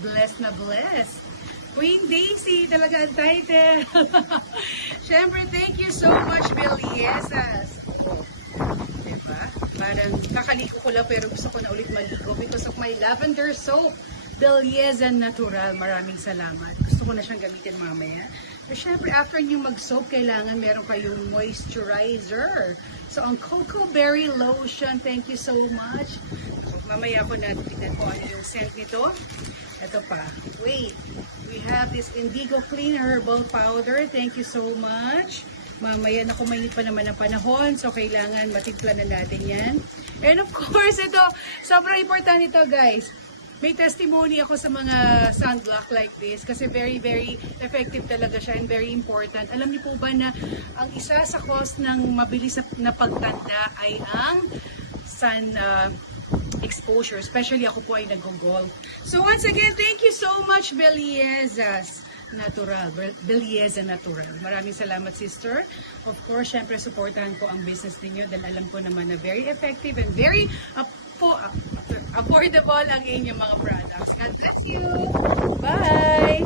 Blessed na blessed. Queen Daisy, talaga ang title. Siyempre, thank you so much, Beliesas. Diba? Parang kakaligo ko lang pero gusto ko na ulit maligo because of my lavender soap. Belleza Natural. Maraming salamat. Gusto ko na siyang gamitin mamaya. So, syempre, after nyo mag-soap, kailangan meron kayong moisturizer. So, ang Cocoa Berry Lotion, thank you so much. So, mamaya ko na tignan ko ano yung scent nito. Ito pa. Wait. We have this Indigo Clean Herbal Powder. Thank you so much. Mamaya na kumainit pa naman ang panahon. So, kailangan matimpla na natin yan. And of course, ito, sobrang importante ito, guys. May testimony ako sa mga sunblock like this kasi very, very effective talaga siya and very important. Alam niyo po ba na ang isa sa cause ng mabilis na pagtanda ay ang sun exposure. Especially ako po ay nag-golf. So once again, thank you so much, Beliesas Natural. Belieza Natural. Maraming salamat, sister. Of course, syempre, supportahan ko ang business ninyo dahil alam ko naman na very effective and very affordable ang inyong mga products. God bless you! Bye!